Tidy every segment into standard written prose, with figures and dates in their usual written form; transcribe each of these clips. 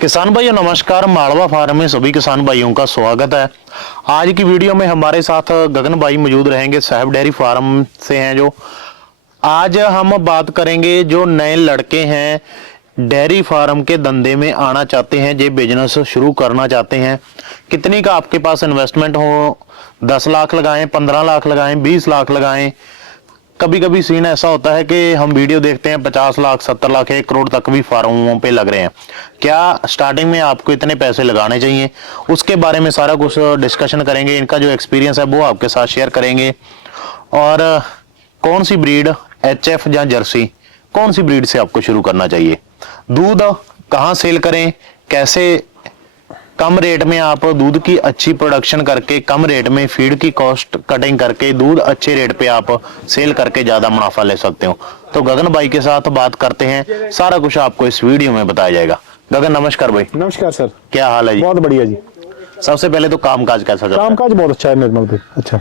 किसान भाइयों नमस्कार। मालवा फार्म में सभी किसान भाइयों का स्वागत है। आज की वीडियो में हमारे साथ गगन भाई मौजूद रहेंगे, साहब डेयरी फार्म से हैं। जो आज हम बात करेंगे, जो नए लड़के हैं डेयरी फार्म के धंधे में आना चाहते हैं, जो बिजनेस शुरू करना चाहते हैं, कितनी का आपके पास इन्वेस्टमेंट हो, 10 लाख लगाएं, 15 लाख लगाएं, 20 लाख लगाएं। कभी कभी सीन ऐसा होता है कि हम वीडियो देखते हैं 50 लाख, 70 लाख, 1 करोड़ तक भी फार्मों पे लग रहे हैं। क्या स्टार्टिंग में आपको इतने पैसे लगाने चाहिए, उसके बारे में सारा कुछ डिस्कशन करेंगे। इनका जो एक्सपीरियंस है वो आपके साथ शेयर करेंगे। और कौन सी ब्रीड, HF या जर्सी, कौन सी ब्रीड से आपको शुरू करना चाहिए, दूध कहाँ सेल करें, कैसे कम रेट में आप दूध की अच्छी प्रोडक्शन करके, कम रेट में फीड की कॉस्ट कटिंग करके दूध अच्छे रेट पे आप सेल करके ज्यादा मुनाफा ले सकते हो। तो गगन भाई के साथ बात करते हैं, सारा कुछ आपको इस वीडियो में बताया जाएगा। गगन नमस्कार भाई। नमस्कार सर, क्या हाल है जी? बहुत बढ़िया जी। सबसे पहले तो कामकाज कैसा चल रहा है? कामकाज बहुत अच्छा है निर्मल भाई। अच्छा,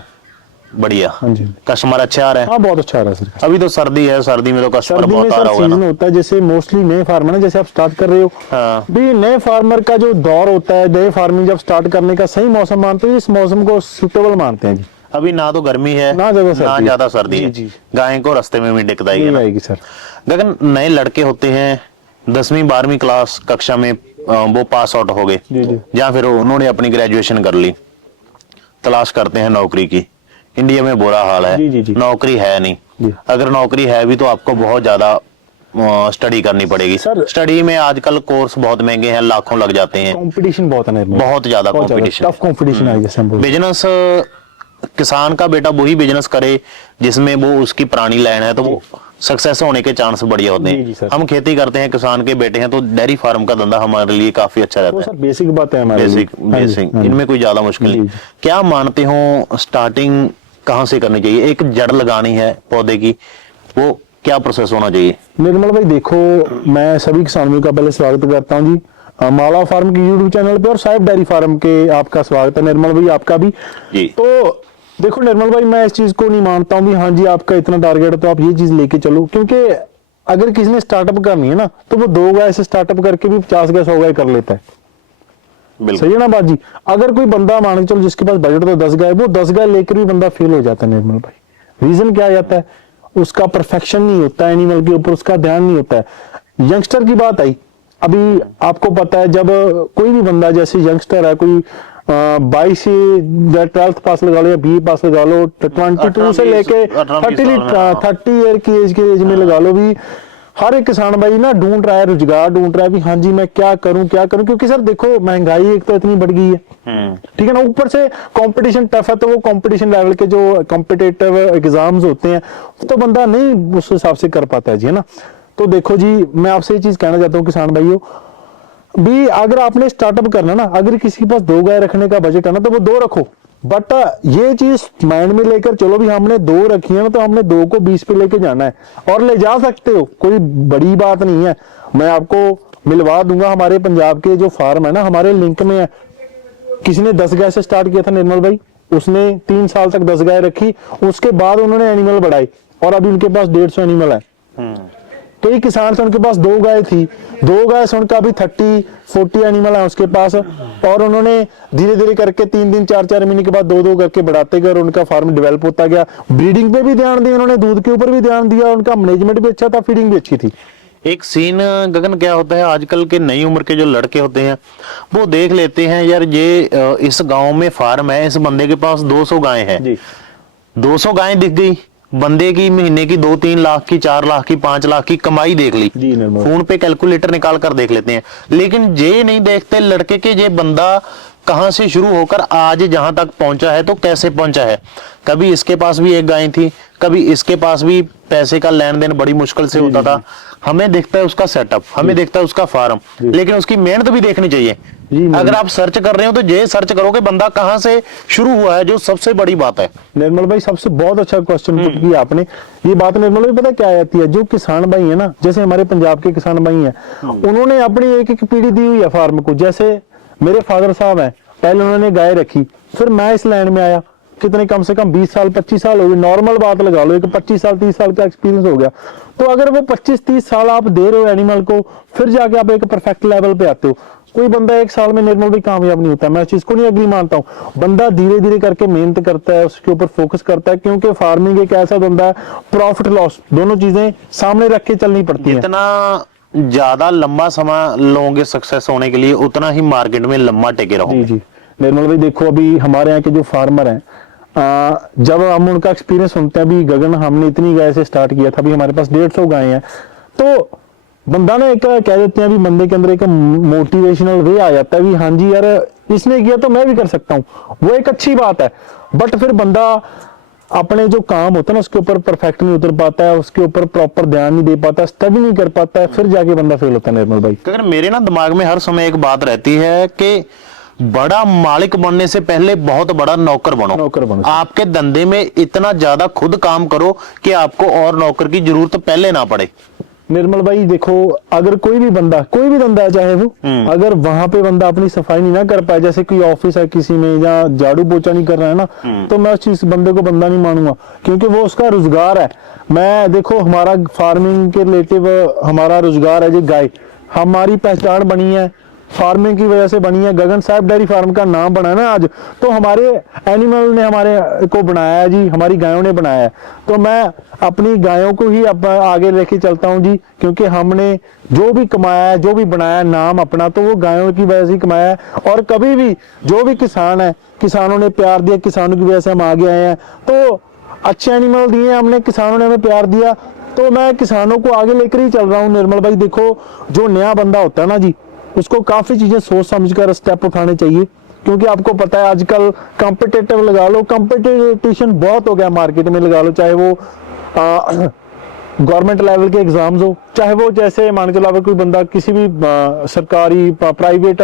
बढ़िया। हाँ जी। कस्टमर अच्छे आ रहे हैं? हाँ, बहुत अच्छा आ रहा है सर। अभी तो सर्दी है, सर्दी में तो कस्टमर सर्दी में बहुत आ सर रहा होगा सीजन ना? होता है, जैसे मोस्टली नए फार्मर है, जैसे आप स्टार्ट कर रहे हो। हाँ। भी नए फार्मर का जो दौर होता है, नए फार्मिंग जब स्टार्ट करने का सही मौसम मानते हैं, इस मौसम को सुटेबल मानते हैं जी। अभी ना तो गर्मी है ना ज्यादा सर्दी है। जी। गाय को रास्ते में भी दिक्कत आएगी सर। गगन, नए लड़के होते हैं 10वीं 12वीं क्लास कक्षा में, वो पास आउट हो गए या फिर उन्होंने अपनी ग्रेजुएशन कर ली, तलाश करते हैं नौकरी की। इंडिया में बुरा हाल है, नौकरी है नहीं। अगर नौकरी है भी तो आपको बहुत ज्यादा स्टडी करनी पड़ेगी। स्टडी में आजकल कोर्स बहुत महंगे हैं, लाखों लग जाते हैं। कंपटीशन बहुत है, बहुत ज्यादा कंपटीशन, टफ कंपटीशन है। बिजनेस किसान का बेटा वही बिजनेस करे जिसमें वो उसकी पुरानी लाइन है, तो वो सक्सेस होने के चांस बढ़िया होते हैं। हम खेती करते हैं, किसान के बेटे हैं, तो डेयरी फार्म का धंधा हमारे लिए काफी अच्छा रहता है। बेसिक बात है हमारे बेसिक इनमें कोई ज्यादा मुश्किल नहीं। क्या मानते हो, स्टार्टिंग कहाँ से करनी चाहिए? एक जड़ लगानी है पौधे की, वो क्या प्रोसेस होना चाहिए? निर्मल भाई देखो, मैं सभी किसानों का पहले स्वागत करता हूँ जी मालवा फार्म के यूट्यूब चैनल पे, और साहिब डेयरी फार्म के आपका स्वागत है निर्मल भाई, आपका भी जी। तो देखो निर्मल भाई, मैं इस चीज को नहीं मानता हूँ भी हाँ जी आपका इतना टारगेट है तो आप ये चीज लेके चलो, क्योंकि अगर किसी ने स्टार्टअप करनी है ना, तो वो 2 गाय से स्टार्टअप करके भी 50 गाय 100 गाय कर लेता है। सही है ना बात जी? अगर कोई बंदा मान के चलो जिसके पास बजट तो 10 गाय, वो 10 गाय लेकर भी बंदा फेल हो जाता है निर्मल भाई। रीजन क्या आ जाता है? उसका परफेक्शन नहीं होता है, एनिमल के ऊपर उसका ध्यान नहीं होता है। यंगस्टर की बात आई, अभी आपको पता है जब कोई भी बंदा जैसे यंगस्टर है, कोई 22 से 12th पास लगा लो या BE पास लगा लो, 22 से लेके 30 ईयर की एज में लगा लो, भी हर एक किसान भाई ना ढूंढ रहा है, रोजगार ढूंढ रहा है भी हाँ जी मैं क्या करूं। क्योंकि सर देखो महंगाई एक तो इतनी बढ़ गई है, ठीक है ना, ऊपर से कंपटीशन टफ है, तो वो कंपटीशन लेवल के जो कॉम्पिटिटिव एग्जाम्स होते हैं तो बंदा नहीं उस हिसाब से कर पाता है जी, है ना। तो देखो जी, मैं आपसे ये चीज कहना चाहता हूँ किसान भाइयों भी, अगर आपने स्टार्टअप करना ना, अगर किसी के पास 2 गाय रखने का बजट है ना, तो वो 2 रखो, बट ये चीज माइंड में लेकर चलो भी हमने 2 रखी है ना, तो हमने 2 को 20 पे लेके जाना है, और ले जा सकते हो, कोई बड़ी बात नहीं है। मैं आपको मिलवा दूंगा, हमारे पंजाब के जो फार्म है ना, हमारे लिंक में है। किसी ने 10 गाय से स्टार्ट किया था निर्मल भाई, उसने 3 साल तक 10 गाय रखी, उसके बाद उन्होंने एनिमल बढ़ाई और अभी उनके पास 150 एनिमल है। कई किसान से उनके पास 2 गाय थी, 2 गाय से उनका अभी 30-40 एनिमल है उसके पास, और उन्होंने धीरे धीरे करके 3 दिन 4-4 महीने के बाद 2-2 करके बढ़ाते गए और उनका फार्म डेवलप होता गया। ब्रीडिंग पे भी ध्यान दिया उन्होंने, दूध के ऊपर भी ध्यान दिया, उनका मैनेजमेंट भी अच्छा था, फीडिंग भी अच्छी थी। एक सीन गगन क्या होता है, आजकल के नई उम्र के जो लड़के होते हैं वो देख लेते हैं, यार ये इस गांव में फार्म है, इस बंदे के पास 200 गाय है, 200 गाय दिख गई, बंदे की महीने की 2-3 लाख की, 4 लाख की, 5 लाख की कमाई देख ली, फोन पे कैलकुलेटर निकाल कर देख लेते हैं। लेकिन ये नहीं देखते लड़के के ये बंदा कहां से शुरू होकर आज जहां तक पहुंचा है, तो कैसे पहुंचा है। कभी इसके पास भी 1 गाय थी, कभी इसके पास भी पैसे का लेन देन बड़ी मुश्किल से होता था। हमें देखता है उसका सेटअप, हमें देखता है उसका फार्म, लेकिन उसकी मेहनत भी देखनी चाहिए। अगर आप सर्च कर रहे हो तो ये सर्च करोगे बंदा कहां से शुरू हुआ है, जो सबसे बड़ी बात है। निर्मल भाई सबसे बहुत अच्छा क्वेश्चन पुट किया आपने। ये बात निर्मल भाई पता क्या आती है, जो किसान भाई है ना, जैसे हमारे पंजाब के किसान भाई हैं, उन्होंने अपनी एक पीढ़ी दी हुई है फार्म को। जैसे मेरे फादर साहब हैं, पहले उन्होंने गाय रखी, फिर मैं इस लाइन में आया, कितने कम से कम 20 साल 25 साल हो गए, नॉर्मल बात लगा लो, एक 25 साल 30 साल का एक्सपीरियंस हो गया। तो अगर वो 25-30 साल आप दे रहे हो एनिमल को, फिर जाके आप एक परफेक्ट लेवल पे आते हो। कोई बंदा एक साल में निर्मल भाई कामयाब नहीं होता, मैं इस चीज को नहीं अग्री मानता हूँ। बंदा धीरे धीरे करके मेहनत करता है, उसके ऊपर फोकस करता है, क्योंकि फार्मिंग एक ऐसा धंधा है, प्रॉफिट लॉस दोनों चीजें सामने रख के चलनी पड़ती है। जितना ज्यादा लंबा समय लोगे सक्सेस होने के लिए, उतना ही मार्केट में लंबा टिके रहोगे। जी जी निर्मल भाई, देखो अभी हमारे यहाँ के जो फार्मर हैं, जब हम उनका एक्सपीरियंस सुनते हैं, अभी गगन हमने इतनी गाय से स्टार्ट किया था, अभी हमारे पास 150 गाय हैं, तो बंदा ना एक कह देते हैं, अभी बंदे के अंदर एक मोटिवेशनल वे आ जाता है भी हाँ जी यार इसने किया तो मैं भी कर सकता हूँ, वो एक अच्छी बात है। बट फिर बंदा अपने जो काम होता है ना उसके ऊपर परफेक्ट नहीं उतर पाता है, उसके ऊपर प्रॉपर ध्यान नहीं दे पाता, स्टडी नहीं कर पाता है, फिर जाके बंदा फेल होता है निर्मल भाई। अगर मेरे ना दिमाग में हर समय एक बात रहती है कि बड़ा मालिक बनने से पहले बहुत बड़ा नौकर बनो। नौकर बनो। आपके धंधे में इतना ज्यादा खुद काम करो कि आपको और नौकर की जरूरत पहले ना पड़े। निर्मल भाई देखो, अगर कोई भी बंदा, कोई भी धंधा है चाहे वो, अगर वहां पे बंदा अपनी सफाई नहीं ना कर पाए, जैसे कोई ऑफिस है किसी में या झाड़ू पोछा नहीं कर रहा है ना, तो मैं उस चीज बंदे को बंदा नहीं मानूंगा, क्योंकि वो उसका रोजगार है। मैं देखो हमारा फार्मिंग के रिलेटिव हमारा रोजगार है जी गाय, हमारी पहचान बनी है फार्मिंग की वजह से बनी है। गगन साहब डेयरी फार्म का नाम बना है ना आज, तो हमारे एनिमल ने हमारे को बनाया है जी, हमारी गायों ने बनाया है। तो मैं अपनी गायों को ही अब आगे लेके चलता हूं जी, क्योंकि हमने जो भी कमाया है, जो भी बनाया नाम अपना, तो वो गायों की वजह से ही कमाया है। और कभी भी जो भी किसान है, किसानों ने प्यार दिया, किसानों की वजह से हम आगे आए हैं। तो अच्छे एनिमल दिए हमने, किसानों ने हमें प्यार दिया, तो मैं किसानों को आगे लेकर ही चल रहा हूँ निर्मल भाई। देखो जो नया बंदा होता है ना जी, उसको काफी चीजें सोच समझकर स्टेप उठाने चाहिए, क्योंकि आपको पता है आजकल कॉम्पिटिटिव लगा लो, कंपटीशन बहुत हो गया मार्केट में, लगा लो चाहे वो गवर्नमेंट लेवल के एग्जाम्स हो, चाहे वो जैसे मान के चलो कोई बंदा किसी भी सरकारी प्राइवेट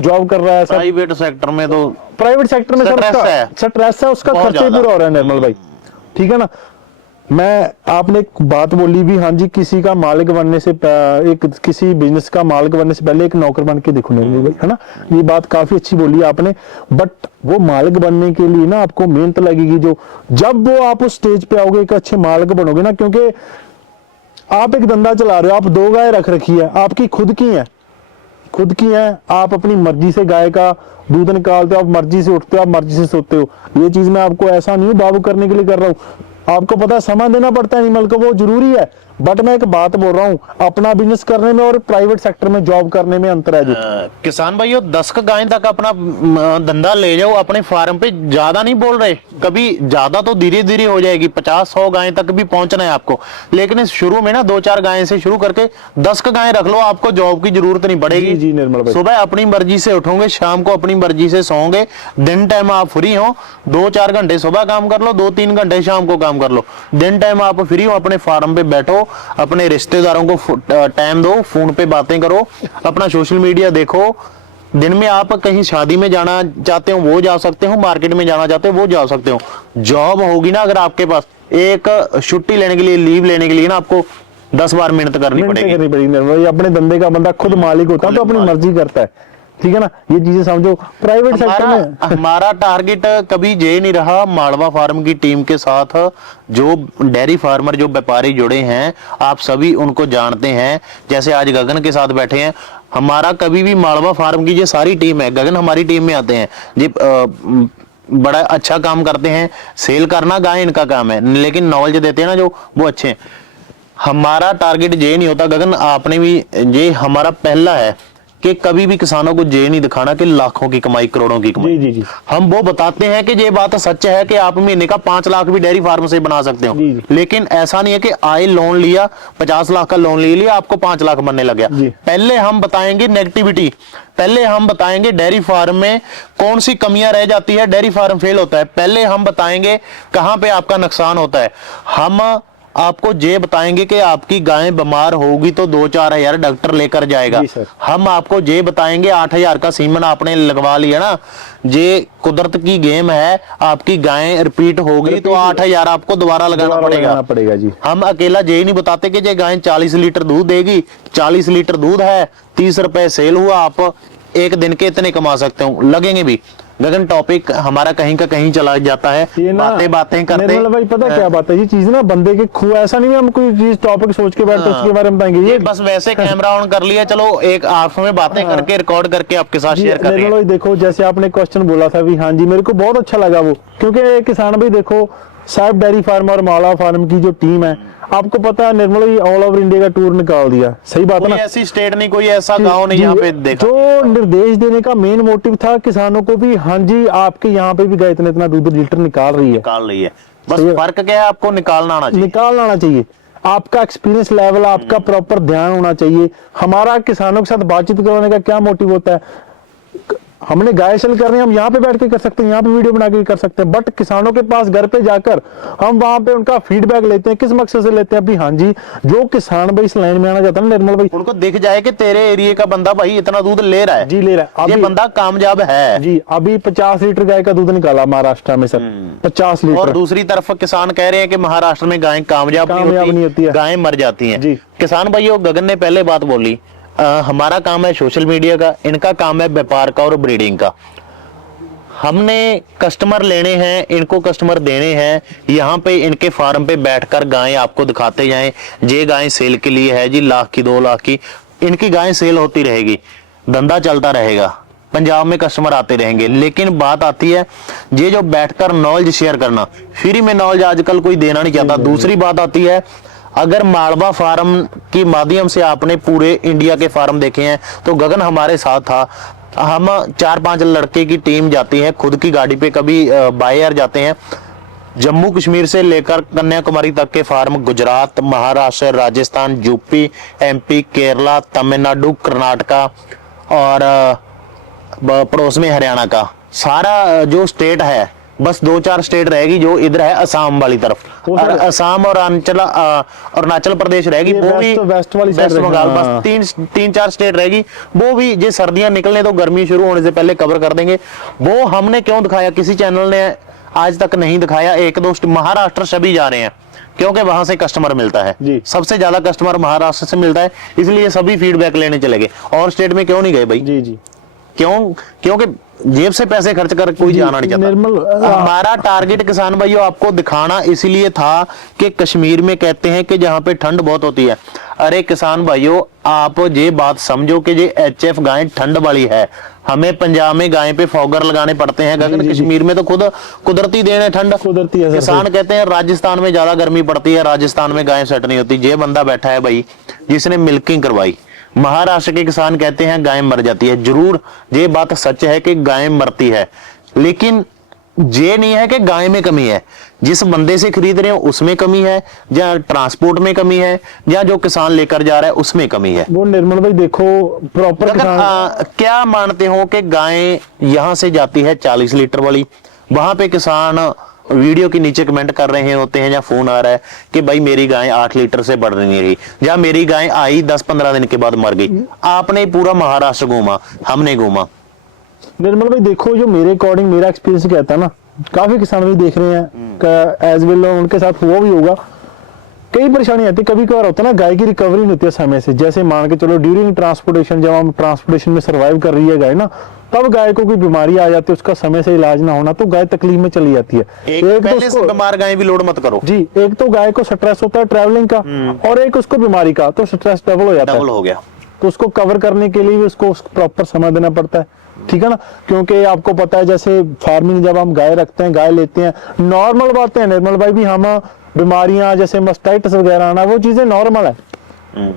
जॉब कर रहा है, प्राइवेट सेक्टर में तो प्राइवेट सेक्टर में स्ट्रेस है, उसका खर्चे पूरा हो रहा है निर्मल भाई, ठीक है ना। मैं आपने एक बात बोली भी हाँ जी, किसी का मालिक बनने से एक किसी बिजनेस का मालिक बनने से पहले एक नौकर बन के देखो निर्मल भाई, है ना, ये बात काफी अच्छी बोली आपने। बट वो मालिक बनने के लिए ना आपको मेहनत लगेगी, जो जब वो आप उस स्टेज पे आओगे एक अच्छे मालिक बनोगे ना, क्योंकि आप एक धंधा चला रहे हो, आप 2 गाय रख रखी है, आपकी खुद की है, खुद की है, आप अपनी मर्जी से गाय का दूध निकालते हो, आप मर्जी से उठते हो, आप मर्जी से सोते हो। ये चीज मैं आपको ऐसा नहीं बाबू करने के लिए कर रहा हूँ, आपको पता है समय देना पड़ता है एनिमल को, वो जरूरी है। बट मैं एक बात बोल रहा हूँ, अपना बिजनेस करने में और प्राइवेट सेक्टर में जॉब करने में अंतर है जो। किसान भाइयों 10 गाय तक अपना धंधा ले जाओ अपने फार्म पे, ज्यादा नहीं बोल रहे, कभी ज्यादा तो धीरे धीरे हो जाएगी, 50-100 गाय तक भी पहुंचना है आपको, लेकिन इस शुरू में ना 2-4 गाय से शुरू करके 10 गाय रख लो, आपको जॉब की जरूरत नहीं पड़ेगी। जी निर्मल भाई, सुबह अपनी मर्जी से उठोगे, शाम को अपनी मर्जी से सोओगे, दिन टाइम आप फ्री हो, 2-4 घंटे सुबह काम कर लो, 2-3 घंटे शाम को काम कर लो, दिन टाइम आप फ्री हो, अपने फार्म पे बैठो, अपने रिश्तेदारों को टाइम दो, फोन पे बातें करो, अपना सोशल मीडिया देखो। दिन में आप कहीं शादी में जाना चाहते हो वो जा सकते हो, मार्केट में जाना चाहते हो वो जा सकते हो। जॉब होगी ना अगर आपके पास, एक छुट्टी लेने के लिए, लीव लेने के लिए ना आपको 10 बार मेहनत करनी पड़ेगी। अपने धंधे का बंदा खुद मालिक होता है तो अपनी मर्जी करता है, ठीक है ना, ये चीजें समझो। प्राइवेट सेक्टर में हमारा टारगेट कभी ये नहीं रहा, मालवा फार्म की टीम के साथ जो डेयरी फार्मर, जो व्यापारी जुड़े हैं, आप सभी उनको जानते हैं, जैसे आज गगन के साथ बैठे हैं, हमारा कभी भी मालवा फार्म की जो सारी टीम है, गगन हमारी टीम में आते हैं जी, बड़ा अच्छा काम करते हैं, सेल करना गाय इनका काम है, लेकिन नॉलेज देते हैं ना जो, वो अच्छे हैं। हमारा टारगेट ये नहीं होता, गगन आपने भी, ये हमारा पहला है कि कभी भी किसानों को ये नहीं दिखाना कि लाखों की कमाई, करोड़ों की कमाई। जी। हम वो बताते हैं कि ये बात सच है कि आप महीने का 5 लाख भी डेयरी फार्म से बना सकते हो, लेकिन ऐसा नहीं है कि आए लोन लिया, 50 लाख का लोन ले लिया, आपको 5 लाख बनने लग गया। पहले हम बताएंगे नेगेटिविटी, पहले हम बताएंगे डेयरी फार्म में कौन सी कमियां रह जाती है, डेयरी फार्म फेल होता है, पहले हम बताएंगे कहां पे आपका नुकसान होता है। हम आपको ये बताएंगे कि आपकी गाय बीमार होगी तो 2-4 हजार डॉक्टर लेकर जाएगा। हम आपको ये बताएंगे 8 हजार का सीमन आपने लगवा लिया ना, ये कुदरत की गेम है, आपकी गाय रिपीट होगी तो 8 हजार आपको दोबारा लगाना पड़ेगा जी। हम अकेला ये नहीं बताते कि ये गाय 40 लीटर दूध देगी, 40 लीटर दूध है, 30 रुपए सेल हुआ, आप एक दिन के इतने कमा सकते हो, लगेंगे भी। गगन टॉपिक हमारा कहीं का कहीं चला जाता है, ये ना बातें बातें करते। निर्मल भाई पता क्या बात है, ये चीज ना बंदे के खू, ऐसा नहीं है हम कोई चीज टॉपिक सोच के बैठते उसके बारे में बताएंगे, ये बस वैसे कैमरा ऑन कर लिया, चलो एक आपस में बातें करके रिकॉर्ड करके आपके साथ शेयर कर रहे निर्मल हैं। भाई देखो, जैसे आपने क्वेश्चन बोला था भी, हाँ जी मेरे को बहुत अच्छा लगा वो, क्योंकि किसान भाई देखो साहिब डेयरी फार्म और मालवा फार्म की जो टीम है, आपको पता है निर्मल भाई ऑल ओवर इंडिया का टूर निकाल दिया, सही बात है कोई ना। ऐसी स्टेट नहीं, कोई ऐसा गांव नहीं यहाँ पे देखा। जो निर्देश देने का मेन मोटिव था किसानों को भी, हाँ जी आपके यहाँ पे भी गाय इतना इतना दूध लीटर निकाल रही है, निकाल रही है, बस फर्क क्या है, आपको निकालना आना चाहिए। निकालना आना चाहिए, आपका एक्सपीरियंस लेवल, आपका प्रॉपर ध्यान होना चाहिए। हमारा किसानों के साथ बातचीत करने का क्या मोटिव होता है, हमने गाय सेल करनी है, हम यहाँ पे बैठ के कर सकते हैं, यहाँ पे वीडियो बना के कर सकते हैं, बट किसानों के पास घर पे जाकर हम वहां पे उनका फीडबैक लेते हैं। किस मकसद से लेते हैं अभी, हाँ जी जो किसान भाई इस लाइन में आना चाहता है निर्मल भाई, उनको दिख जाए कि तेरे एरिया का बंदा भाई इतना दूध ले रहा है, जी ले रहा है, ये बंदा कामयाब है जी। अभी 50 लीटर गाय का दूध निकाला महाराष्ट्र में सर, 50 और लीटर। दूसरी तरफ किसान कह रहे हैं कि महाराष्ट्र में गायें कामयाब नहीं होती है, गायें मर जाती हैं। जी। किसान भाइयों, गगन ने पहले बात बोली, हमारा काम है सोशल मीडिया का, इनका काम है व्यापार का और ब्रीडिंग का। हमने कस्टमर लेने हैं, इनको कस्टमर देने हैं, यहाँ पे इनके फार्म पे बैठकर गायें आपको दिखाते जाएं, ये गायें सेल के लिए है जी, 1 लाख की 2 लाख की, इनकी गायें सेल होती रहेगी, धंधा चलता रहेगा, पंजाब में कस्टमर आते रहेंगे। लेकिन बात आती है ये जो बैठकर नॉलेज शेयर करना, फ्री में नॉलेज आजकल कोई देना नहीं चाहता। दूसरी बात आती है, अगर मालवा फार्म के माध्यम से आपने पूरे इंडिया के फार्म देखे हैं तो गगन हमारे साथ था, हम 4-5 लड़के की टीम जाती है, खुद की गाड़ी पे कभी बाय एयर जाते हैं, जम्मू कश्मीर से लेकर कन्याकुमारी तक के farm, Gujarat, Maharashtra, Rajasthan, UP, MP, Kerala, Tamil Nadu, Karnataka और पड़ोस में हरियाणा का सारा जो स्टेट है, बस 2-4 स्टेट रहेगी जो इधर है असम वाली तरफ, और असम और अरुणाचल प्रदेश रहेगी, वो भी वेस्ट वाली वेस्ट बंगाल, बस 3-4 स्टेट रहेगी। वो भी ये सर्दियां निकलने तो गर्मी शुरू होने से पहले कवर कर देंगे। वो हमने क्यों दिखाया, किसी चैनल ने आज तक नहीं दिखाया। 1-2 महाराष्ट्र सभी जा रहे हैं क्योंकि वहां से कस्टमर मिलता है, सबसे ज्यादा कस्टमर महाराष्ट्र से मिलता है, इसलिए सभी फीडबैक लेने चले गए। और स्टेट में क्यों नहीं गए भाई? जी जी, क्यों? क्योंकि जेब से पैसे खर्च कर कोई जाना नहीं चाहता। हमारा टारगेट किसान भाइयों आपको दिखाना इसलिए था कि कश्मीर में कहते हैं कि जहां पे ठंड बहुत होती है। अरे किसान भाइयों, आप ये बात समझो कि ये HF गाय ठंड वाली है, हमें पंजाब में गाय पे फॉगर लगाने पड़ते हैं, गगन कश्मीर में तो खुद कुदरती देन है, ठंड कुदरती है। किसान कहते हैं राजस्थान में ज्यादा गर्मी पड़ती है, राजस्थान में गाय सेट नहीं होती। ये बंदा बैठा है भाई जिसने मिल्किंग करवाई। महाराष्ट्र के किसान कहते हैं गाय मर जाती है। जरूर ये बात सच है कि गाय मरती है, लेकिन ये नहीं है कि गाय में कमी है। जिस बंदे से खरीद रहे हो उसमें कमी है, या ट्रांसपोर्ट में कमी है, या जो किसान लेकर जा रहा है उसमें कमी है। वो निर्मल भाई देखो प्रॉपर क्या मानते हो कि गाय यहां से जाती है 40 लीटर वाली, वहां पे किसान वीडियो के नीचे कमेंट कर रहे होते हैं या फोन आ रहा है कि भाई मेरी गाय 8 लीटर से बढ़ नहीं रही, या मेरी गाय आई 10-15 दिन के बाद मर गई। आपने पूरा महाराष्ट्र घूमा, हमने घूमा। निर्मल भाई देखो, जो मेरे अकॉर्डिंग मेरा एक्सपीरियंस कहता है ना, काफी किसान भी देख रहे हैं, एज वेल उनके साथ हुआ भी होगा, कई परेशानी आती है। कभी कभार होता है ना गाय की रिकवरी नहीं होती है समय से। जैसे मान के चलो ड्यूरिंग ट्रांसपोर्टेशन, जब हम ट्रांसपोर्टेशन में सर्वाइव कर रही है गाय ना, तब गाय को कोई बीमारी आ जाती है, उसका समय से इलाज ना होना, तो गाय तकलीफ में चली जाती है। एक पहले से बीमार गाय भी लोड मत करो जी। एक तो गाय को स्ट्रेस होता है ट्रैवलिंग का, और एक उसको बीमारी का, तो स्ट्रेस डबल हो जाता है, डबल हो गया। तो उसको कवर करने के लिए भी उसको प्रॉपर समय देना पड़ता है, ठीक है ना। क्योंकि आपको पता है जैसे फार्मिंग जब हम गाय रखते हैं, गाय लेते हैं, नॉर्मल बातें हैं निर्मल भाई भी, हम बीमारियां जैसे मस्टाइटिस वगैरह आना, वो चीजें नॉर्मल है,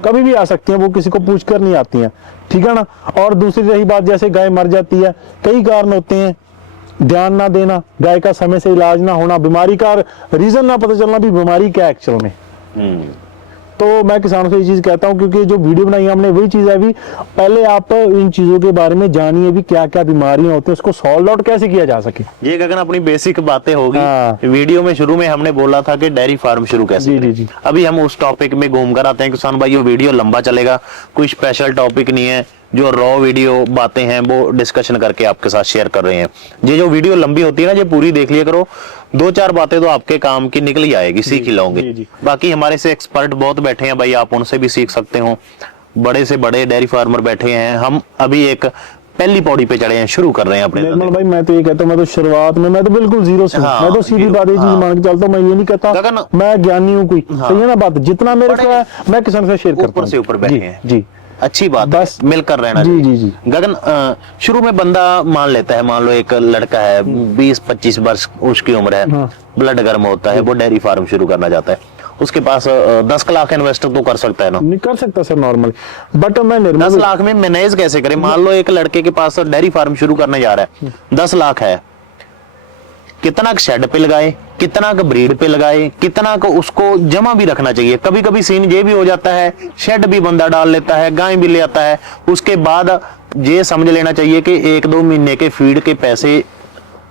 कभी भी आ सकती हैं, वो किसी को पूछ कर नहीं आती हैं, ठीक है ना। और दूसरी रही बात, जैसे गाय मर जाती है, कई कारण होते हैं, ध्यान ना देना, गाय का समय से इलाज ना होना, बीमारी का रीजन ना पता चलना भी बीमारी क्या एक्चुअल में। तो मैं किसानों से ये चीज कहता हूं, क्योंकि जो वीडियो बनाई हमने वही चीज है भी, पहले आप इन चीजों के बारे में जानिए भी क्या क्या बीमारियां होती है, उसको सॉल्व आउट कैसे किया जा सके। ये गगन अपनी बेसिक बातें होगी। वीडियो में शुरू में हमने बोला था कि डेयरी फार्म शुरू कैसे करें। जी। अभी हम उस टॉपिक में घूम कर आते हैं किसान भाई। वीडियो लंबा चलेगा, कोई स्पेशल टॉपिक नहीं है, जो रॉ वीडियो बातें हैं वो डिस्कशन करके आपके साथ शेयर कर रहे हैं। ये जो वीडियो लंबी होती है ना, ये पूरी देख लिया करो, 2-4 बातें तो आपके काम की निकल ही आएगी, सीख ही लाओगे। बाकी हमारे से एक्सपर्ट बहुत बैठे हैं भाई, आप उनसे भी सीख सकते हो। बड़े से बड़े डेयरी फार्मर बैठे हैं। हम अभी एक पहली पौड़ी पे चढ़े हैं, शुरू कर रहे हैं अपने निर्मल भाई मैं तो ये कहता हूँ, मैं तो शुरुआत में मैं तो बिल्कुल जीरो से हूँ। हाँ, मैं तो सीधी जीरो, बात ये चीज मान के चलता हूँ। मैं ये नहीं कहता गगन, मैं ज्ञानी हूँ कोई, सही है ना बात, जितना मेरे को है मैं किसान से शेयर करता हूँ। ऊपर से ऊपर बैठे हैं जी, अच्छी बात है, बस मिलकर रहना जी चाहिए। जी जी। गगन, शुरू में बंदा मान लेता है, मान लो एक लड़का है 20-25 वर्ष उसकी उम्र है, हाँ। ब्लड गर्म होता है, वो डेयरी फार्म शुरू करना चाहता है, उसके पास 10 लाख इन्वेस्टर तो कर सकता है ना? नहीं कर सकता सर नॉर्मल, बट मैं निर्मल 10 लाख में मैनेज कैसे करें? मान लो एक लड़के के पास डेयरी फार्म शुरू करने जा रहा है, 10 लाख है, कितना शेड पे लगाए, कितना का ब्रीड पे लगाए, कितना को उसको जमा भी रखना चाहिए। कभी कभी सीन ये भी हो जाता है, शेड भी बंदा डाल लेता है, गाय भी ले आता है, उसके बाद ये समझ लेना चाहिए कि 1-2 महीने के फीड के पैसे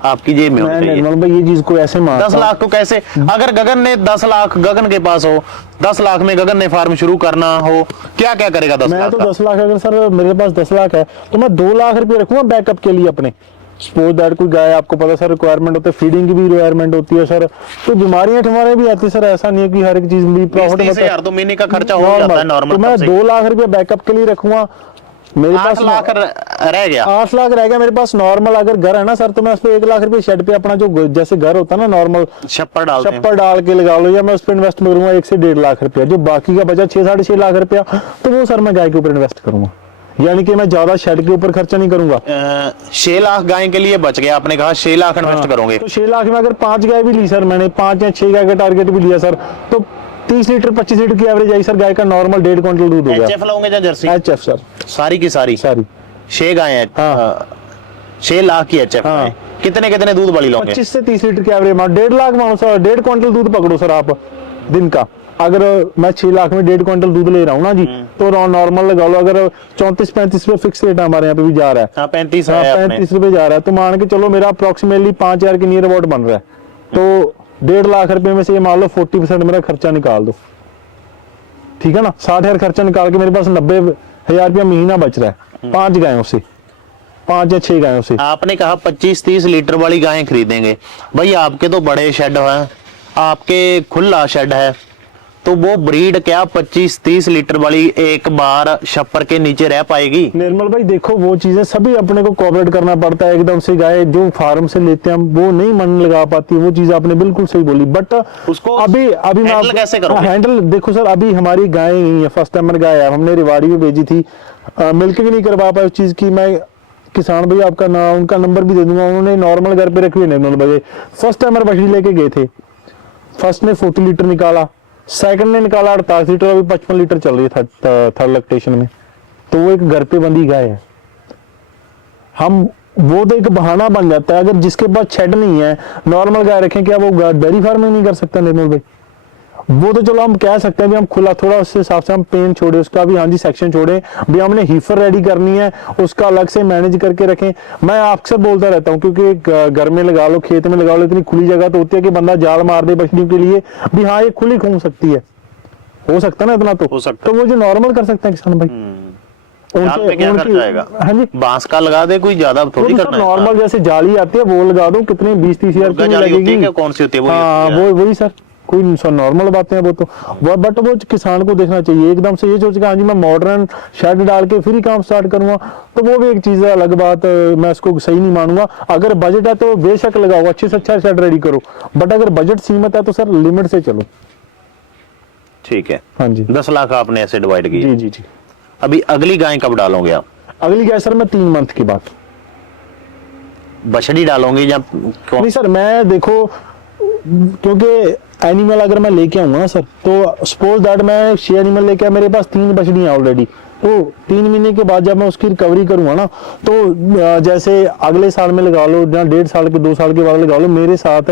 आपकी जेब में होने मैं चाहिए। निर्मल भाई ये चीज को ऐसे मानता 10 हूं। लाख को कैसे, अगर गगन ने 10 लाख गगन के पास हो, 10 लाख में गगन ने फार्म शुरू करना हो, क्या क्या करेगा 10 मैं लाख तो का? 10 लाख, अगर सर मेरे पास 10 लाख है तो मैं 2 लाख रुपए रखूंगा बैकअप के लिए अपने। सपोज दैट कोई गाय, आपको पता सर रिक्वायरमेंट होती है, फीडिंग की भी रिक्वायरमेंट होती है सर, तो बीमारियां ठमारियां भी आती है सर, ऐसा नहीं है कि हर एक चीज भी प्रॉफिट 20-30 हजार तो महीने का खर्चा हो जाता है नॉर्मल। तो मैं 2 लाख रुपए बैकअप के लिए रखूंगा। मेरे 8 पास लाख रह गया। 8 लाख रह गया मेरे पास नॉर्मल। अगर घर है ना सर तो मैं उस पर 1 लाख रुपए शेड पे अपना जो जैसे घर होता है ना नॉर्मल छप्पर डालते हैं। छप्पर डाल के लगा लो, या मैं उस पर इन्वेस्ट करूंगा 1 से 1.5 लाख रुपया। जो बाकी का बचा 6-6.5 लाख रुपया तो वो सर मैं गाय के ऊपर इन्वेस्ट करूंगा, यानी कि मैं ज्यादा शेड के ऊपर खर्चा नहीं करूंगा। 6 लाख गाय के लिए बच गया, आपने कहा 6 लाख इन्वेस्ट करोगे। तो 6 लाख में अगर 5 गाय भी ली सर, मैंने 5 या 6 गाय का टारगेट भी लिया सर, तो 30 लीटर 25 लीटर की एवरेज आई सर गाय का, नॉर्मल 1.5 क्विंटल दूध हो गया। एचएफ लाओगे या जर्सी? एचएफ सर, सारी की सारी सारी 6 गाय है। हाँ। 6 लाख की एचएफ हाँ। है। कितने कितने दूध बड़ी लोगे? 25 से 30 लीटर की एवरेज मानो 1.5 लाख मानो सर, 1.5 क्विंटल दूध पकड़ो सर आप दिन का। अगर मैं 6 लाख में 1.5 क्विंटल दूध ले रहा हूँ ना जी, तो नॉर्मल लगा लो, अगर 34-35 रुपए फिक्स रेट हमारे यहाँ पे भी जा रहा है। हाँ 35 हाँ, है अपने। 35 रुपए जा रहा है, तो मान के चलो मेरा अप्रोक्सीमेटली 5,000 के नियर अबाउट बन रहा है। तो 1.5 लाख रुपए में से ये मान लो 40% मेरा खर्चा निकाल दो, ठीक है ना। 60,000 खर्चा निकाल के मेरे पास 90,000 रुपया महीना बच रहा है 5 गायों से, 5 या 6 गायों से। आपने कहा 25-30 लीटर वाली गायें खरीदेंगे, भाई आपके तो बड़े शेड है, आपके खुला शेड है, तो वो ब्रीड क्या 25-30 लीटर वाली एक बार छप्पर के नीचे रह पाएगी? निर्मल भाई देखो, वो चीजें सभी अपने को कोऑपरेट करना पड़ता है। एकदम से गाय जो फार्म से लेते हैं हम वो नहीं मन लगा पाती, वो चीज आपने बिल्कुल सही बोली। बट उसको अभी मैं हैंडल कैसे करोगे? हैंडल देखो सर, अभी हमारी गाय ही है, फर्स्ट टाइमर गाय है, हमने रिवाड़ी में भेजी थी, मिल्किंग नहीं करवा पाए उस चीज की। मैं किसान भाई आपका नाम उनका नंबर भी दे दूंगा, उन्होंने नॉर्मल घर पे रखी हुई निर्मल भाई, फर्स्ट टाइमर बछड़ी लेके गए थे। फर्स्ट ने 40 लीटर निकाला, सेकंड ने निकाला 48 लीटर, अभी 55 लीटर चल रही है थर्ड लैक्टेशन में। तो वो एक घर पे बंदी गाय है। हम वो तो एक बहाना बन जाता है, अगर जिसके पास शेड नहीं है, नॉर्मल गाय रखें, क्या वो डेयरी फार्मिंग नहीं कर सकता निर्मल भाई? वो तो चलो हम कह सकते हैं भी हम खुला थोड़ा उस हिसाब से हम पेन छोड़े उसका भी, हाँ जी सेक्शन छोड़े भी, हमने हीफर रेडी करनी है उसका अलग से मैनेज करके रखें। मैं अक्सर बोलता रहता हूँ, क्योंकि घर में लगा लो, खेत में लगा लो, इतनी खुली जगह तो होती है कि बंदा जाल मार दे बछड़ी के लिए भी, हाँ ये खुली घूम सकती है, हो सकता है ना इतना हो सकता तो वो जो नॉर्मल कर सकते हैं किसान भाई। जाल पे क्या खर्चा आएगा? हाँ जी, बांस का लगा दे, कोई ज्यादा थोड़ी करना है। नॉर्मल जैसे जाली आती है वो लगा दो, कितने 20-30 हजार की जाली होती है लगेगी। क्या? कौन सी होती है वो? हाँ वो वही सर, कोई नॉर्मल बातें हैं वो तो, बट वो किसान को देखना चाहिए। एकदम से ये सोच के हाँ जी मैं मॉडर्न शेड डाल के फिर ही काम स्टार्ट करूंगा, तो वो भी एक चीज है, अलग बात, मैं इसको सही नहीं मानूंगा। अगर बजट है तो बेशक लगाओ, अच्छे से अच्छा शेड रेडी करो, बट अगर बजट सीमित है तो सर लिमिट से चलो। ठीक है, हाँ जी 10 लाख आपने ऐसे डिवाइड किए। जी जी जी। अभी अगली गाय कब डालोगे आप? अगली गाय सर मैं 3 मंथ के बाद। बछड़ी डालोगे या कौन? नहीं सर, मैं देखो क्योंकि एनिमल अगर मैं लेके आऊंगा ना सर, तो सपोज दैट मैं 6 एनिमल लेके आया, मेरे पास 3 बछड़ियां ऑलरेडी, तो 3 महीने के बाद जब मैं उसकी रिकवरी करूंगा ना, तो जैसे अगले साल में लगा लो या 1.5 साल के 2 साल के बाद लगा लो, मेरे साथ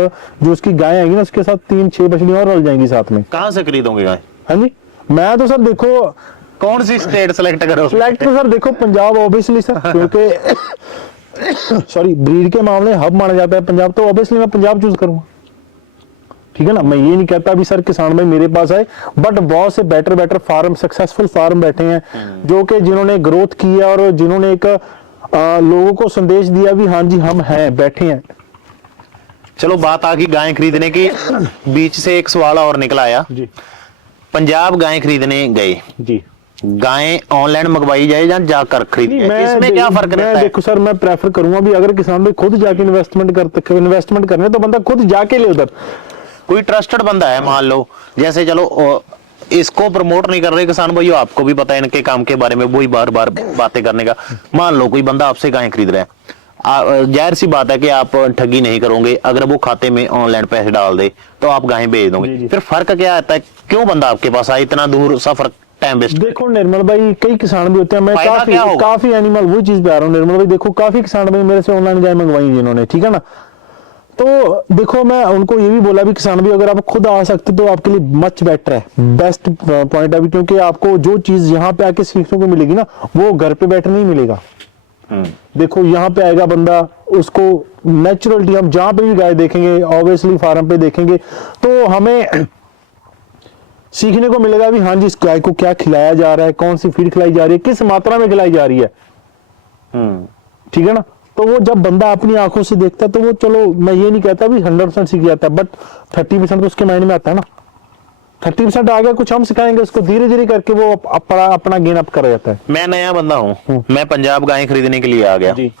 जो उसकी गाय आएगी ना उसके साथ 3-6 बछड़ियां और रल जाएंगी साथ में। कहाँ से खरीदोगे गाय? हाँ जी, मैं तो सर देखो कौन सी स्टेट सेलेक्ट करो? सिलेक्ट तो सर देखो पंजाब ऑब्वियसली सर, क्योंकि सॉरी ब्रीड के मामले हब माना जाता है पंजाब, तो ऑब्वियसली मैं पंजाब चूज करूंगा। ठीक है ना, मैं ये नहीं कहता अभी सर किसान भाई मेरे पास आए, बट बहुत से बेटर फार्म, सक्सेसफुल फार्म बैठे हैं जो कि जिन्होंने ग्रोथ की है और जिन्होंने एक लोगों को संदेश दिया भी हाँ जी हम हैं, बैठे हैं। चलो बात आ गई गाय खरीदने की, बीच से एक सवाल और निकला आया। जी पंजाब गाय खरीदने गए, जी गायें ऑनलाइन मंगवाई जाए या जाकर खरीदी नहीं, जाए, इसमें क्या फर्क रहता है? देखो सर, मैं प्रेफर करूंगा भी अगर किसान भाई खुद जाके इन्वेस्टमेंट करने तो बंदा खुद जाके ले उधर। कोई ट्रस्टेड बंदा है, मान लो जैसे चलो इसको प्रमोट नहीं कर रहे किसान भाई, आपको भी पता है इनके काम के बारे में, वही बार बार बातें करने का। मान लो कोई बंदा आपसे गायें खरीद रहा है, जाहिर सी बात है कि आप ठगी नहीं करोगे, अगर वो खाते में ऑनलाइन पैसे डाल दे तो आप गायें बेच दोगे। फिर फर्क क्या आता है, क्यों बंदा आपके पास आए, इतना दूर सफर, टाइम वेस्ट? देखो निर्मल भाई, कई किसान भी होते हैं, मैं काफी एनिमल वही चीज पे आ रहा हूँ निर्मल भाई। देखो काफी किसान भाई मेरे से ऑनलाइन गाय मंगवाई जिन्होंने, ठीक है ना। तो देखो मैं उनको ये भी बोला भी किसान भी अगर आप खुद आ सकते तो आपके लिए मच बेटर है, बेस्ट पॉइंट है, क्योंकि आपको जो चीज यहाँ पे आके सीखने को मिलेगी ना वो घर पे बैठे नहीं मिलेगा। देखो यहाँ पे आएगा बंदा, उसको नेचुरलिटी हम जहां पे भी गाय देखेंगे, ऑब्वियसली फार्म पे देखेंगे, तो हमें सीखने को मिलेगा भी हाँ जी इस गाय को क्या खिलाया जा रहा है, कौन सी फीड खिलाई जा रही है, किस मात्रा में खिलाई जा रही है, ठीक है ना। तो वो जब बंदा अपनी आंखों से देखता है तो वो, चलो मैं ये नहीं कहता भी 100% सीख जाता है, बट 30% तो उसके माइंड में आता है ना। 30% आ गया, कुछ हम सिखाएंगे उसको, धीरे धीरे करके वो अपना गेन अप कर जाता है। मैं नया बंदा हूँ, मैं पंजाब गायें खरीदने के लिए आ गया जी।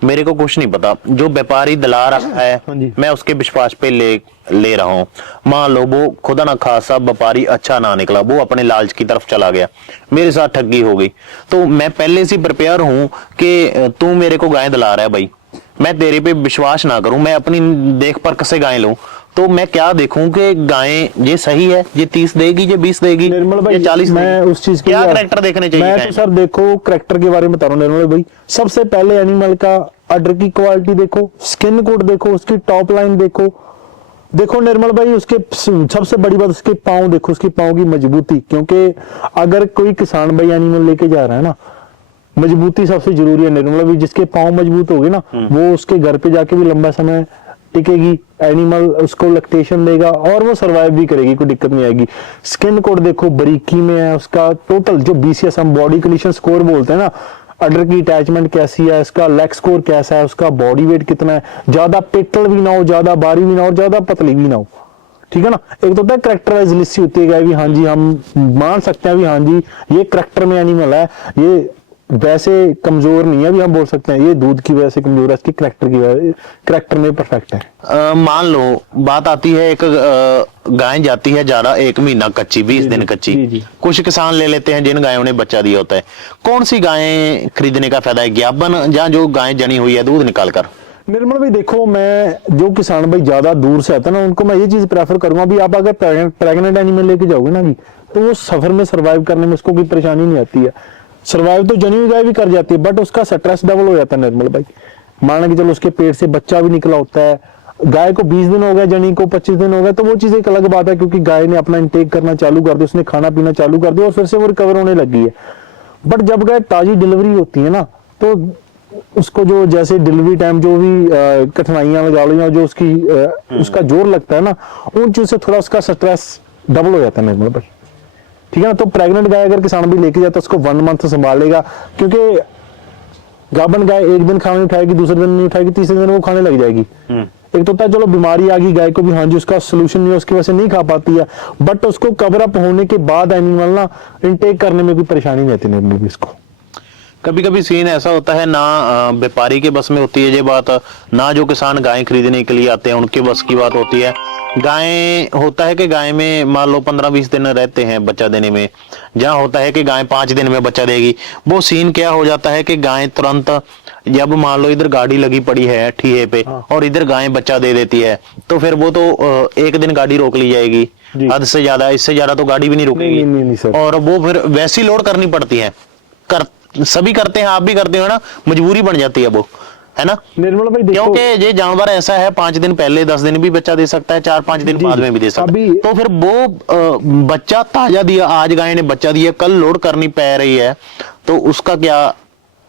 मेरे को कुछ नहीं पता, जो व्यापारी दला रहा है मैं उसके विश्वास पे ले रहा हूँ। मान लो वो खुदा ना खासा व्यापारी अच्छा ना निकला, वो अपने लालच की तरफ चला गया, मेरे साथ ठगी हो गई, तो मैं पहले से प्रिपेयर हूँ कि तू मेरे को गाय दिला रहा है भाई, मैं तेरे पे विश्वास ना करूं, मैं अपनी देख परख से गाय लूं, तो मैं क्या देखूं कि गायें ये सही है, ये 30 देगी, ये 20 देगी, ये 40 मैं देगी। उस चीज क्या करेक्टर देखने चाहिए? मैं तो सर देखो करेक्टर के बारे में बता रहा हूँ निर्मल भाई। सबसे पहले एनिमल का अडर की क्वालिटी देखो, स्किन कोड देखो, उसकी टॉप लाइन देखो। देखो निर्मल भाई उसके सबसे बड़ी बात उसके पांव देखो, उसके पांव की मजबूती, क्योंकि अगर कोई किसान भाई एनिमल लेके जा रहा है ना, मजबूती सबसे जरूरी है निर्मल भाई। जिसके पांव मजबूत होगी ना वो उसके घर पे जाके भी लंबा समय टिकेगी, एनिमल उसको लैक्टेशन देगा और वो सरवाइव भी करेगी, कोई दिक्कत नहीं आएगी। स्किन कोड देखो बारीकी में है उसका, टोटल जो BCS हम बॉडी कंडीशन स्कोर बोलते हैं ना, अडर की अटैचमेंट कैसी है, उसका लेग स्कोर कैसा है, उसका बॉडी वेट कितना है, ज्यादा पेटल भी ना हो, ज्यादा बारी भी ना हो, ज्यादा पतली भी ना हो, ठीक है ना। एक तो होता है करेक्टर वाइज लिस्ट होती है भी हाँ जी हम मान सकते हैं भी हाँ जी ये करेक्टर में एनिमल है, ये वैसे कमजोर नहीं है भी हम बोल सकते हैं ये दूध की वजह से कमजोर है, इसकी करेक्टर में परफेक्ट है। मान लो बात आती है, एक गाय जाती है ज्यादा 1 महीना कच्ची, 20 दिन कच्ची, कुछ किसान ले लेते हैं जिन गायों ने बच्चा दिया होता है। कौन सी गायें खरीदने का फायदा है, ज्ञापन या जो गाय जनी हुई है दूध निकाल कर? निर्मल भाई देखो मैं जो किसान भाई ज्यादा दूर से आता है ना उनको मैं ये चीज प्रेफर करूंगा भी आप अगर प्रेग्नेंट एनिमल लेके जाओगे ना भी तो वो सफर में सर्वाइव करने में उसको कोई परेशानी नहीं आती है। सर्वाइव तो जनी हुई गाय भी कर जाती है बट उसका स्ट्रेस डबल हो जाता है निर्मल भाई। मान के चलो उसके पेट से बच्चा भी निकला होता है, गाय को 20 दिन हो गए, जनी को 25 दिन हो गए, तो वो चीज एक अलग बात है क्योंकि गाय ने अपना इंटेक करना चालू कर दिया, उसने खाना पीना चालू कर दिया और फिर से वो रिकवर होने लगी है। बट जब गाय ताजी डिलीवरी होती है ना तो उसको जो जैसे डिलीवरी टाइम जो भी कठिनाइयां लगा लो या जो उसकी उसका जोर लगता है ना उन चीज से थोड़ा उसका स्ट्रेस डबल हो जाता है निर्मल भाई, ठीक है ना। तो प्रेग्नेंट गाय अगर किसान भी लेके जाता है उसको 1 मंथ संभालेगा क्योंकि गाभन गाय एक दिन खाना नहीं उठाएगी, दूसरे दिन नहीं उठाएगी, तीसरे दिन वो खाने लग जाएगी। एक तो होता है चलो बीमारी आ गई गाय को भी हाँ जी उसका सोल्यूशन नहीं है उसकी वजह से नहीं खा पाती है, बट उसको कवर अप होने के बाद एनिमल ना इनटेक करने में कोई परेशानी नहीं आती निर्मल भी इसको। कभी कभी सीन ऐसा होता है ना व्यापारी के बस में होती है ये बात, ना जो किसान गाय खरीदने के लिए आते हैं उनके बस की बात होती है। गाय होता है कि गाय में मान लो 15-20 दिन रहते हैं बच्चा देने में, जहाँ होता है कि गाय 5 दिन में बच्चा देगी। वो सीन क्या हो जाता है कि गाय तुरंत जब मान लो इधर गाड़ी लगी पड़ी है ठीहे पे और इधर गाय बच्चा दे देती है तो फिर वो तो 1 दिन गाड़ी रोक ली जाएगी, हद से ज्यादा, इससे ज्यादा तो गाड़ी भी नहीं रुकेगी। नहीं, और वो फिर वैसी लोड करनी पड़ती है, सभी करते हैं, आप भी करते हो ना, मजबूरी बन जाती है वो, है ना निर्मल भाई। क्योंकि ये जानवर ऐसा है 5 दिन पहले 10 दिन भी बच्चा दे सकता है, 4-5 दिन बाद में भी दे सकता है। तो फिर वो बच्चा ताजा दिया, आज गाय ने बच्चा दिया, कल लोड करनी पड़ रही है, तो उसका क्या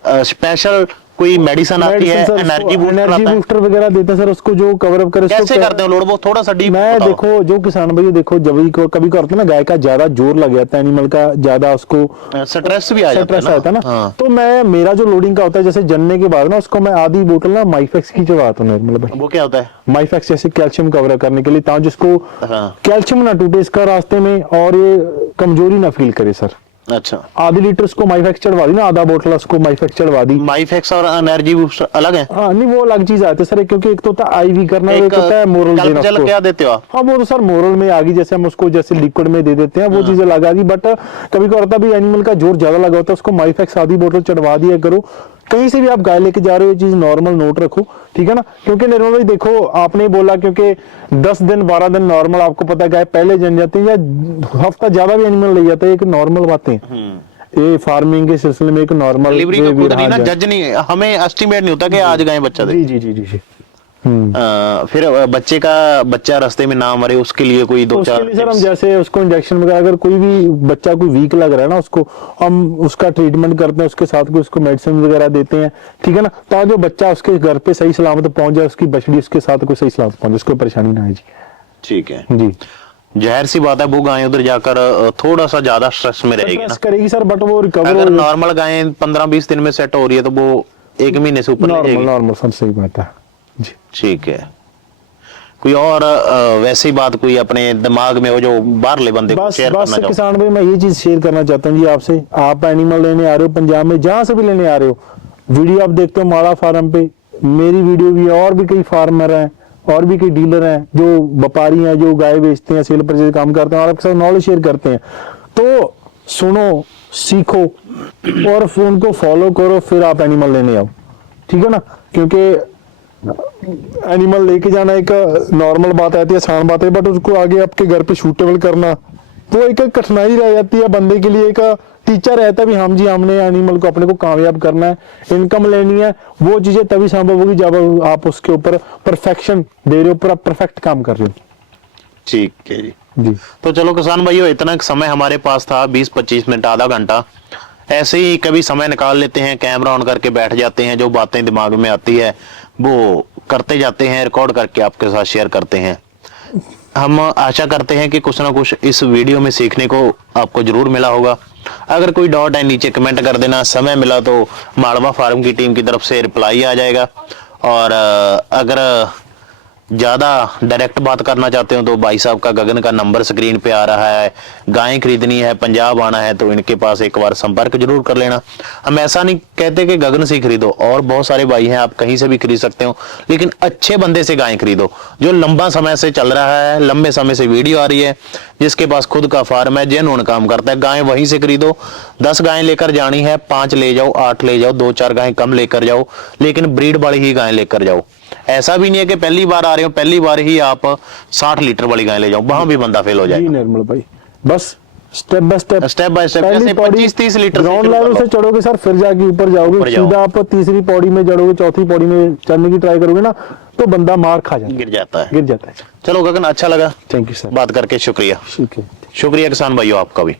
स्पेशल कोई मेडिसिन आती है, एनर्जी बूस्टर वगैरह देते हैं सर उसको जो कवर अप करे। कैसे करते हैं लोड, वो थोड़ा सा डीप मैं देखो जो किसान भाई देखो जब कभी क्या होता है ना गाय का ज्यादा जोर लग जाता है, एनिमल का ज्यादा उसको स्ट्रेस भी आ जाता है ना। हाँ। तो मैं मेरा जो लोडिंग का होता है जैसे जनने के बाद ना उसको मैं आधी बोतल ना माइफेक्स की चढ़ाता हूँ निर्मल भाई। वो क्या होता है? माइफेक्स जैसे कैल्शियम कवर करने के लिए ताकि जिसको कैल्शियम ना टूटे इसका रास्ते में और ये कमजोरी ना फील करे सर। अच्छा, आधी लीटर उसको माइफेक्स चढ़वा दी ना, आधा बोतल उसको माइफेक्स चढ़वा दी। माइफेक्स और एनर्जी बूस्टर अलग है? हाँ नहीं, वो अलग चीज आती है सर, क्योंकि एक तो होता है आईवी करना, एक एक होता है मोरल देना कल्पजल उसको। क्या देते हो आप? हाँ वो तो सर मोरल में आ गई, जैसे हम उसको जैसे लिक्विड में दे देते हैं वो चीजें लगा दी। बट कभी कभी होता है भी एनिमल का जोर ज्यादा लगा होता है, उसको माइफेक्स आधी बोतल चढ़वा दिया करो। कहीं से भी आप गाय लेके जा रहे हो, ये चीज नॉर्मल नोट रखो, ठीक है ना। क्योंकि निर्मल भाई देखो, आपने बोला क्योंकि 10 दिन 12 दिन नॉर्मल, आपको पता है गाय पहले जन जाती है या हफ्ता ज्यादा भी एनिमल ले जाता है, एक नॉर्मल बातें। ये फार्मिंग के सिलसिले में एक नॉर्मल डिलीवरी को खुद नहीं ना जज नहीं, हमें एस्टिमेट नहीं होता कि आज गाय बच्चा दे। जी जी जी जी जी। फिर बच्चा रास्ते में ना मरे उसके लिए कोई दो उसके चार लिए सर हम tips? जैसे उसको इंजेक्शन वगैरह, अगर कोई भी बच्चा कोई वीक लग रहा है ना, उसको हम उसका ट्रीटमेंट करते हैं, उसके साथ कोई उसको मेडिसिन वगैरह देते हैं, ठीक है ना, ताकि जो बच्चा उसके घर पे सही सलामत पहुंच जाए, उसकी बछड़ी उसके साथ कोई सही सलामत पहुंच जाए, उसको परेशानी ना आए जी। ठीक है जी जाहिर सी बात है वो गाय उधर जाकर थोड़ा सा ज्यादा स्ट्रेस में रहेगी ना। स्ट्रेस करेगी सर, बट वो रिकवर अगर हो नॉर्मल गाय 15-20 दिन में सेट हो रही है तो वो 1 महीने से ऊपर ले नॉर्मल जाएगी। नॉर्मल सर, सही बात है जी। ठीक है, कोई और वैसी बात कोई अपने दिमाग में हो जो बाहरले बंदे को बस शेयर बस करना चाहो? किसान भाई मैं ये चीज शेयर करना चाहता हूँ जी आपसे। आप एनिमल लेने आ रहे हो पंजाब में, जहां से भी लेने आ रहे हो, वीडियो आप देखते हो माड़ा फार्म पे, मेरी वीडियो भी है, और भी कई फार्मर हैं और भी कई डीलर हैं जो व्यापारी हैं, जो गाय बेचते हैं, सेल परचेज काम करते हैं और आपके साथ नॉलेज शेयर करते हैं। तो सुनो, सीखो और फिर उनको फॉलो करो, फिर आप एनिमल लेने आओ, ठीक है ना। क्योंकि एनिमल लेके जाना एक नॉर्मल बात आती है, आसान बात है, बट उसको आगे आपके घर पे सूटेबल करना वो एक कठिनाई रह जाती है बंदे के लिए। एक टीचर रहता है भी हम जी हमने एनिमल को अपने को कामयाब करना है, इनकम लेनी है, वो चीजें तभी संभव होगी जब आप उसके ऊपर परफेक्शन दे रहे हो, पूरा परफेक्ट काम कर रहे हो। ठीक है जी। जी तो चलो किसान भाइयों, इतना समय हमारे पास था, 20-25 मिनट आधा घंटा ऐसे ही कभी समय निकाल लेते हैं, कैमरा ऑन करके बैठ जाते हैं, जो बातें दिमाग में आती है वो करते जाते हैं, रिकॉर्ड करके आपके साथ शेयर करते हैं। हम आशा करते हैं कि कुछ ना कुछ इस वीडियो में सीखने को आपको जरूर मिला होगा। अगर कोई डाउट है नीचे कमेंट कर देना, समय मिला तो मालवा फार्म की टीम की तरफ से रिप्लाई आ जाएगा। और अगर ज्यादा डायरेक्ट बात करना चाहते हो तो भाई साहब का गगन का नंबर स्क्रीन पे आ रहा है, गायें खरीदनी है, पंजाब आना है तो इनके पास एक बार संपर्क जरूर कर लेना। हम ऐसा नहीं कहते कि गगन से खरीदो, और बहुत सारे भाई हैं, आप कहीं से भी खरीद सकते हो, लेकिन अच्छे बंदे से गायें खरीदो जो लंबा समय से चल रहा है, लंबे समय से वीडियो आ रही है, जिसके पास खुद का फार्म है, जेन्युइन काम करता है। गायें वहीं से खरीदो। 10 गायें लेकर जानी है, 5 ले जाओ, 8 ले जाओ, 2-4 गायें कम लेकर जाओ, लेकिन ब्रीड वाली ही गायें लेकर जाओ। ऐसा भी नहीं है कि पहली बार आ रहे हो, पहली बार ही आप 60 लीटर वाली गाय ले जाओ, वहां भी बंदा फेल हो जी जाएगा। निर्मल भाई, बस स्टेप बाय स्टेप जैसे 25-30 लीटर से ग्राउंड शुरू लेवल कर से लो। चढ़ोगे सर, फिर जाके ऊपर जाओगे, जाओ। सीधा आप तीसरी पौड़ी में चढ़ोगे, चौथी पौड़ी में चढ़ने की ट्राई करोगे ना, तो बंदा मार खा जाता गिर जाता है। गिर जाता है। चलो गगन, अच्छा लगा थैंक यू सर। बात करके, शुक्रिया। ठीक है। शुक्रिया किसान भाइयों आपका भी।